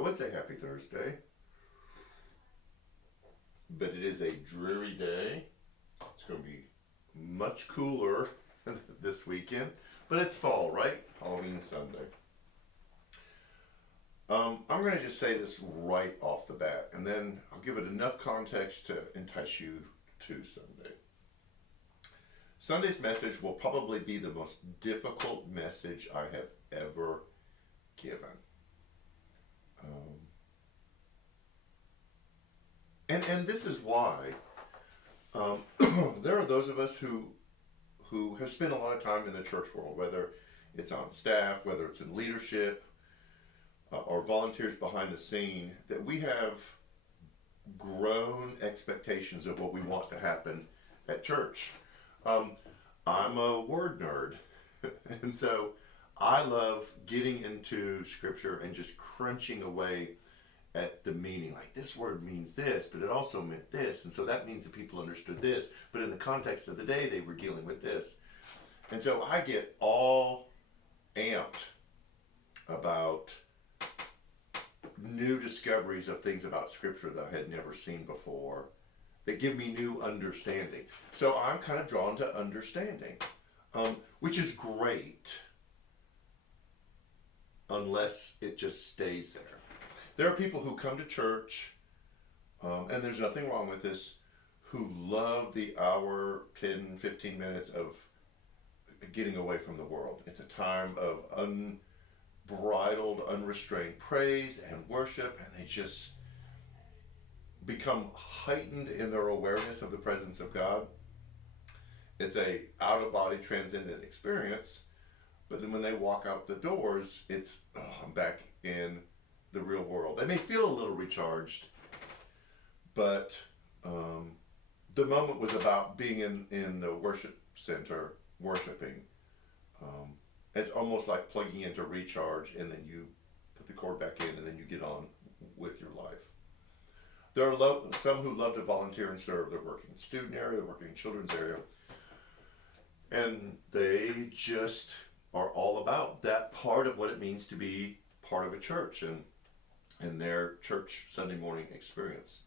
I would say happy Thursday, but it is a dreary day. It's going to be much cooler this weekend, but it's fall, right? Halloween Sunday. I'm going to just say this right off the bat, and then I'll give it enough context to entice you to Sunday. Sunday's message will probably be the most difficult message I have ever given. And this is why there are those of us who have spent a lot of time in the church world, whether it's on staff, whether it's in leadership, or volunteers behind the scene, that we have grown expectations of what we want to happen at church. I'm a word nerd, and so I love getting into scripture and just crunching away at the meaning. Like, this word means this, but it also meant this, and so that means that people understood this, but in the context of the day, they were dealing with this. And so I get all amped about new discoveries of things about scripture that I had never seen before that give me new understanding. So I'm kind of drawn to understanding, which is great unless it just stays there. There are people who come to church, and there's nothing wrong with this, who love the hour, 10, 15 minutes of getting away from the world. It's a time of unbridled, unrestrained praise and worship, and they just become heightened in their awareness of the presence of God. It's a out-of-body transcendent experience, but then when they walk out the doors, it's, I'm back in the real world. They may feel a little recharged, but the moment was about being in the worship center, worshiping. It's almost like plugging into recharge, and then you put the cord back in, and then you get on with your life. There are some who love to volunteer and serve. They're working in the student area, they're working in children's area, and they just are all about that part of what it means to be part of a church and their church Sunday morning experience.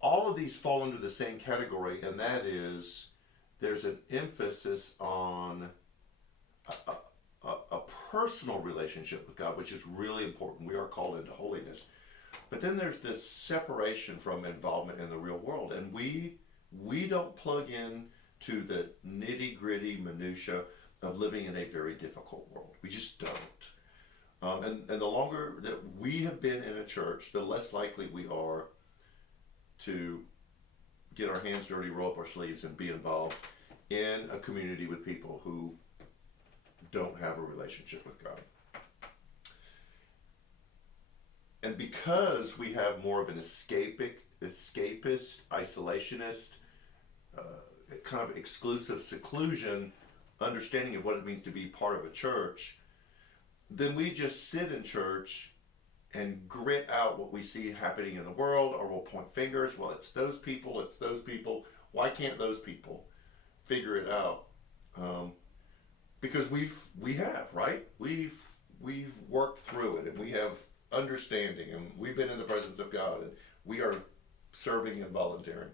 All of these fall into the same category, and that is there's an emphasis on a personal relationship with God, which is really important. We are called into holiness. But then there's this separation from involvement in the real world, and we don't plug in to the nitty-gritty minutia of living in a very difficult world. We just don't. And the longer that we have been in a church, the less likely we are to get our hands dirty, roll up our sleeves, and be involved in a community with people who don't have a relationship with God. And because we have more of an escapist, isolationist, kind of exclusive seclusion understanding of what it means to be part of a church, then we just sit in church and grit out what we see happening in the world, or we'll point fingers. Well, it's those people, it's those people. Why can't those people figure it out? Because we have, right? We've worked through it, and we have understanding, and we've been in the presence of God, and we are serving and volunteering.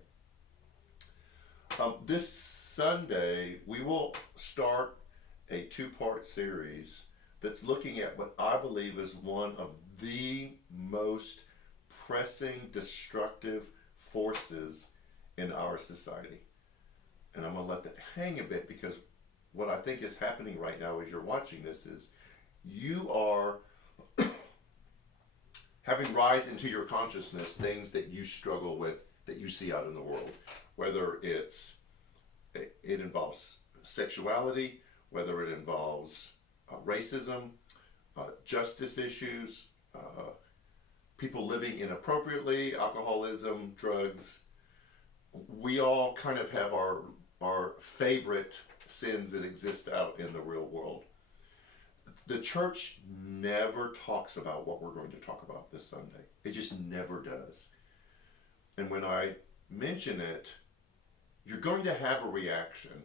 This Sunday, we will start a two-part series that's looking at what I believe is one of the most pressing, destructive forces in our society. And I'm going to let that hang a bit, because what I think is happening right now as you're watching this is you are having rise into your consciousness things that you struggle with, that you see out in the world, whether it involves sexuality, whether it involves racism, justice issues, people living inappropriately, alcoholism, drugs. We all kind of have our favorite sins that exist out in the real world. The church never talks about what we're going to talk about this Sunday. It just never does. And when I mention it, you're going to have a reaction.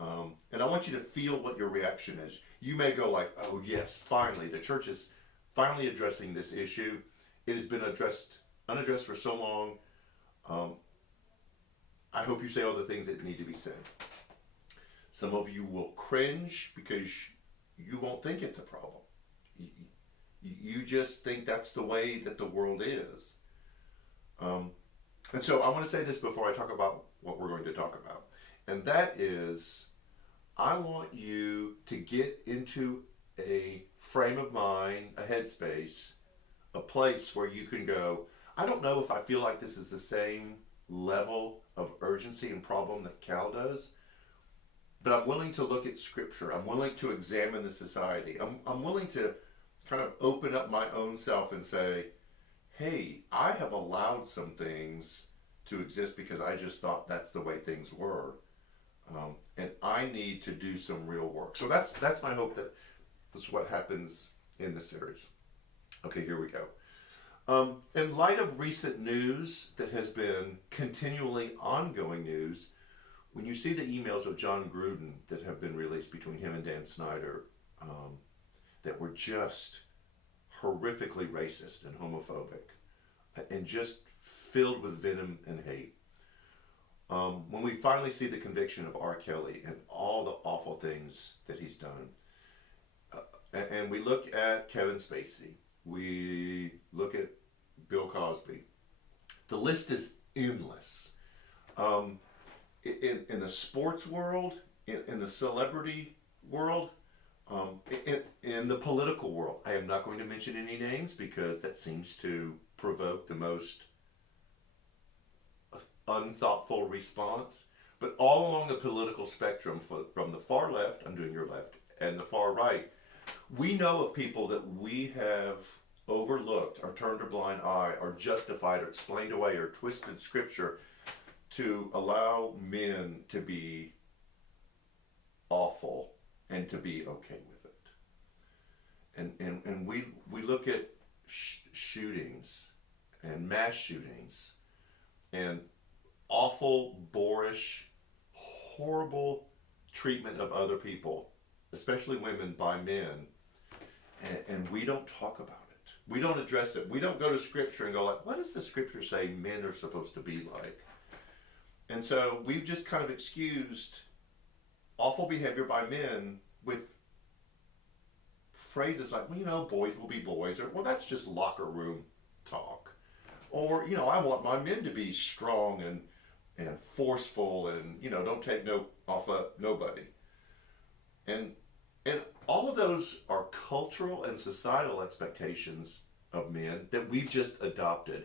And I want you to feel what your reaction is. You may go like, oh yes, finally, the church is finally addressing this issue. It has been unaddressed for so long. Um, I hope you say all the things that need to be said. Some of you will cringe because you won't think it's a problem. You, you just think that's the way that the world is. And so I want to say this before I talk about what we're going to talk about. And that is, I want you to get into a frame of mind, a headspace, a place where you can go, I don't know if I feel like this is the same level of urgency and problem that Cal does, but I'm willing to look at scripture. I'm willing to examine the society. I'm willing to kind of open up my own self and say, hey, I have allowed some things to exist because I just thought that's the way things were. And I need to do some real work. So that's my hope that that's what happens in this series. Okay, here we go. In light of recent news that has been continually ongoing news, when you see the emails of John Gruden that have been released between him and Dan Snyder, that were just horrifically racist and homophobic and just filled with venom and hate. When we finally see the conviction of R. Kelly and all the awful things that he's done, and we look at Kevin Spacey, we look at Bill Cosby, the list is endless. In the sports world, in the celebrity world, in the political world. I am not going to mention any names because that seems to provoke the most unthoughtful response. But all along the political spectrum, from the far left, I'm doing your left, and the far right, we know of people that we have overlooked or turned a blind eye or justified or explained away or twisted scripture to allow men to be awful and to be okay with it. And we look at shootings and mass shootings and awful, boorish, horrible treatment of other people, especially women, by men, and we don't talk about it. We don't address it. We don't go to scripture and go like, what does the scripture say men are supposed to be like? And so we've just kind of excused awful behavior by men with phrases like, well, you know, boys will be boys, or, well, that's just locker room talk. Or, you know, I want my men to be strong and forceful and, you know, don't take no off of nobody. And all of those are cultural and societal expectations of men that we've just adopted.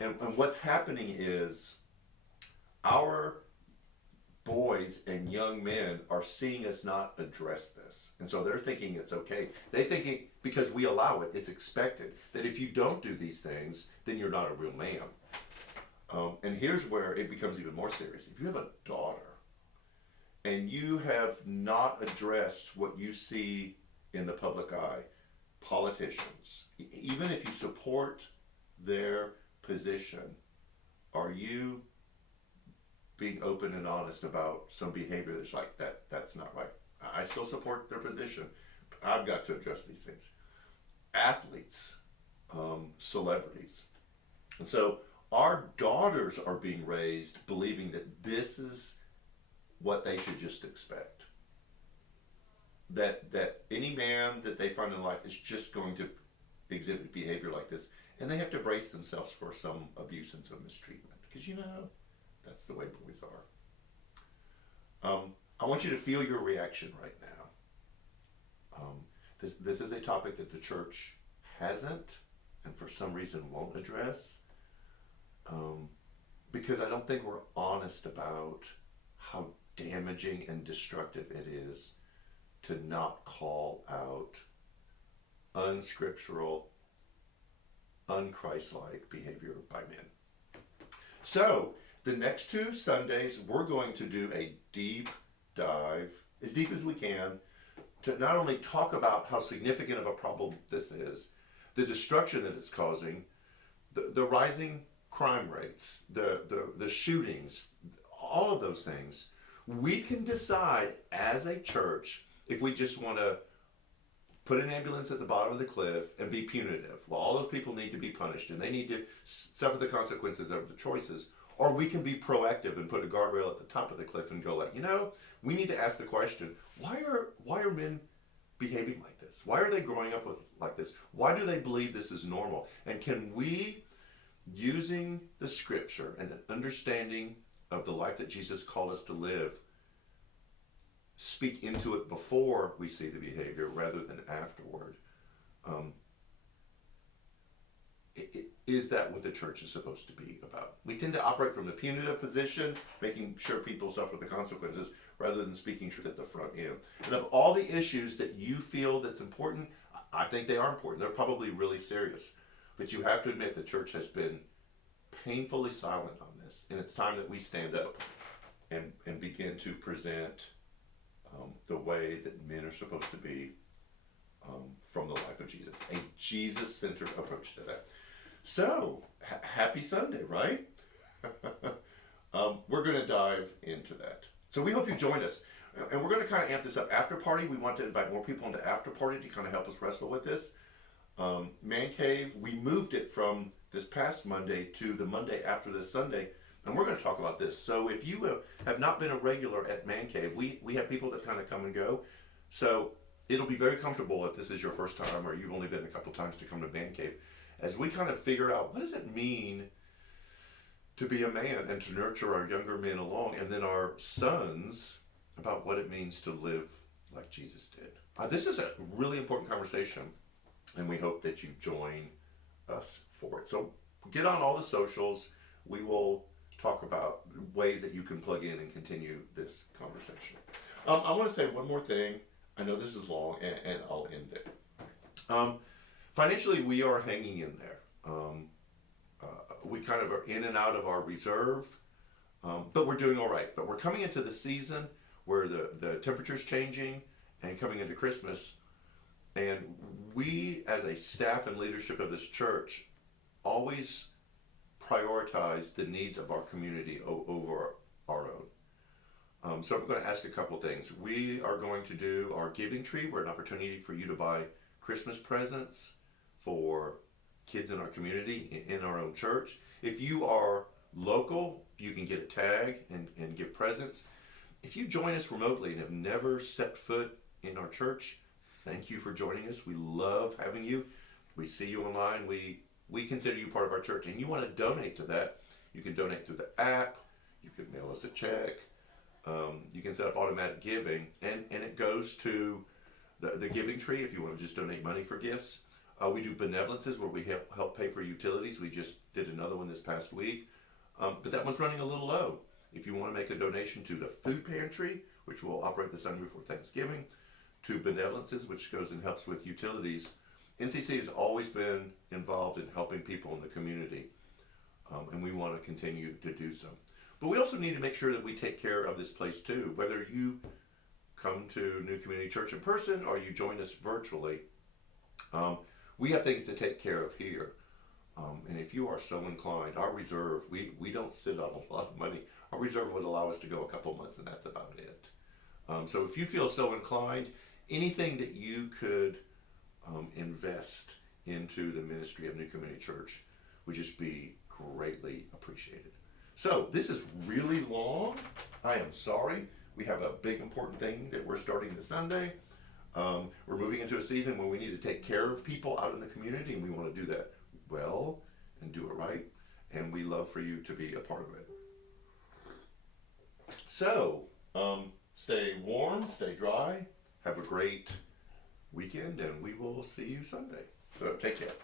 And what's happening is our boys and young men are seeing us not address this. And so they're thinking it's okay. They think it, because we allow it, it's expected that if you don't do these things, then you're not a real man. And here's where it becomes even more serious. If you have a daughter and you have not addressed what you see in the public eye, politicians, even if you support their position, are you being open and honest about some behavior that's like that's not right? I still support their position, but I've got to address these things. Athletes, celebrities. And so our daughters are being raised believing that this is what they should just expect. That any man that they find in life is just going to exhibit behavior like this, and they have to brace themselves for some abuse and some mistreatment, because, you know, that's the way boys are. I want you to feel your reaction right now. This is a topic that the church hasn't, and for some reason won't address, because I don't think we're honest about how damaging and destructive it is to not call out unscriptural, unchristlike behavior by men. So, the next 2 Sundays, we're going to do a deep dive, as deep as we can, to not only talk about how significant of a problem this is, the destruction that it's causing, the rising crime rates, the shootings, all of those things. We can decide as a church if we just want to put an ambulance at the bottom of the cliff and be punitive. Well, all those people need to be punished and they need to suffer the consequences of their choices. Or we can be proactive and put a guardrail at the top of the cliff and go like, we need to ask the question, why are men behaving like this? Why are they growing up with like this? Why do they believe this is normal? And can we, using the scripture and an understanding of the life that Jesus called us to live, speak into it before we see the behavior rather than afterward? Is that what the church is supposed to be about? We tend to operate from the punitive position, making sure people suffer the consequences, rather than speaking truth at the front end. And of all the issues that you feel that's important, I think they are important. They're probably really serious. But you have to admit the church has been painfully silent on this. And it's time that we stand up and begin to present the way that men are supposed to be from the life of Jesus. A Jesus-centered approach to that. So, happy Sunday, right? We're going to dive into that. So we hope you join us. And we're going to kind of amp this up. After party, we want to invite more people into after party to kind of help us wrestle with this. Man Cave, we moved it from this past Monday to the Monday after this Sunday. And we're going to talk about this. So if you have not been a regular at Man Cave, we have people that kind of come and go. So it'll be very comfortable if this is your first time or you've only been a couple times to come to Man Cave. As we kind of figure out, what does it mean to be a man and to nurture our younger men along, and then our sons about what it means to live like Jesus did. This is a really important conversation, and we hope that you join us for it. So get on all the socials. We will talk about ways that you can plug in and continue this conversation. I want to say one more thing. I know this is long, and I'll end it. Financially, we are hanging in there. We kind of are in and out of our reserve, but we're doing all right. But we're coming into the season where the temperature's changing and coming into Christmas. And we, as a staff and leadership of this church, always prioritize the needs of our community over our own. So I'm going to ask a couple things. We are going to do our giving tree. We're an opportunity for you to buy Christmas presents for kids in our community, in our own church. If you are local, you can get a tag and give presents. If you join us remotely and have never stepped foot in our church, thank you for joining us. We love having you. We see you online. We consider you part of our church, and you want to donate to that. You can donate through the app. You can mail us a check. You can set up automatic giving, and it goes to the giving tree if you want to just donate money for gifts. We do benevolences where we help pay for utilities. We just did another one this past week, but that one's running a little low. If you want to make a donation to the food pantry, which will operate the Sunday before Thanksgiving, to benevolences, which goes and helps with utilities, NCC has always been involved in helping people in the community, and we want to continue to do so. But we also need to make sure that we take care of this place too, whether you come to New Community Church in person or you join us virtually. We have things to take care of here. And if you are so inclined, our reserve, we don't sit on a lot of money. Our reserve would allow us to go a couple months, and that's about it. So if you feel so inclined, anything that you could invest into the ministry of New Community Church would just be greatly appreciated. So this is really long. I am sorry. We have a big important thing that we're starting this Sunday. We're moving into a season where we need to take care of people out in the community, and we want to do that well and do it right. And we love for you to be a part of it. So, stay warm, stay dry, have a great weekend, and we will see you Sunday. So take care.